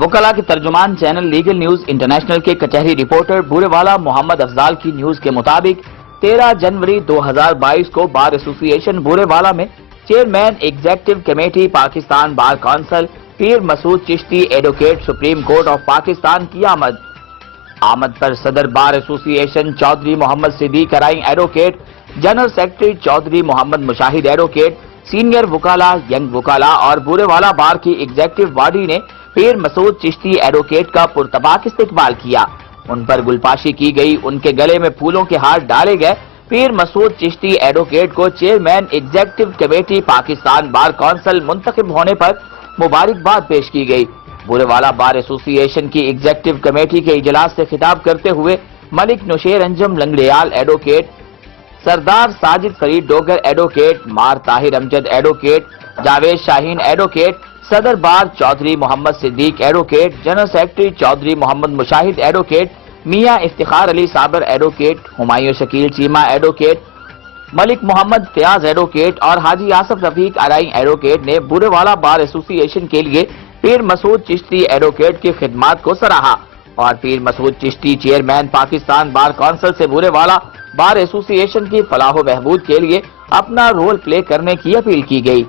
وکلا کے ترجمان چینل لیگل نیوز انٹرنیشنل کے کچہری رپورٹر بورے والا محمد افضال کی نیوز کے مطابق 13 جنوری 2022 کو بار ایسوسی ایشن بورے والا میں chairman executive committee Pakistan bar council Pir Masood Chishti advocate supreme court of Pakistan کی آمد پر صدر bar association Chaudhry Muhammad Siddique Arain advocate, general secretary Chaudhry Muhammad Mushahid advocate, senior وکلا، ینگ وکلا اور بورے والا بار کی ایگزیکٹو باڈی نے پیر مسعود چشتی ایڈوکیٹ کا پرتپاک استقبال کیا۔ ان پر گلپاشی کی گئی، ان کے گلے میں پھولوں کے ہار ڈالے گئے۔ پیر مسعود چشتی ایڈوکیٹ کو chairman executive committee Pakistan bar council منتخب ہونے پر مبارکباد پیش کی گئی۔ بورے والا بار ایسوسی ایشن کی ایگزیکٹو کمیٹی کے اجلاس سے خطاب کرتے ہوئے ملک نشیر انجم لنگڑیال ایڈوکیٹ، سردار ساجد فرید ڈوگر ایڈوکیٹ، مار طاہر امجد ایڈوکیٹ، جاوید شاہین ایڈوکیٹ، صدر بار چودھری محمد صدیق advocate, general secretary Chaudhry Muhammad Mushahid advocate, میاں افتخار علی صابر ایڈوکیٹ، ہمایوں شکیل چیمہ ایڈوکیٹ، ملک محمد فیاض ایڈوکیٹ اور حاجی آصف رفیق ارائیں ایڈوکیٹ نے بورے والا بار ایسوسی ایشن کے لیے پیر مسعود چشتی ایڈوکیٹ کی خدمات کو سراہا اور Pir Masood Chishti chairman Pakistan bar council سے بورے والا بار ایسوسی ایشن کی فلاح و بہبود کے لیے اپنا رول پلے کرنے کی اپیل کی گئی۔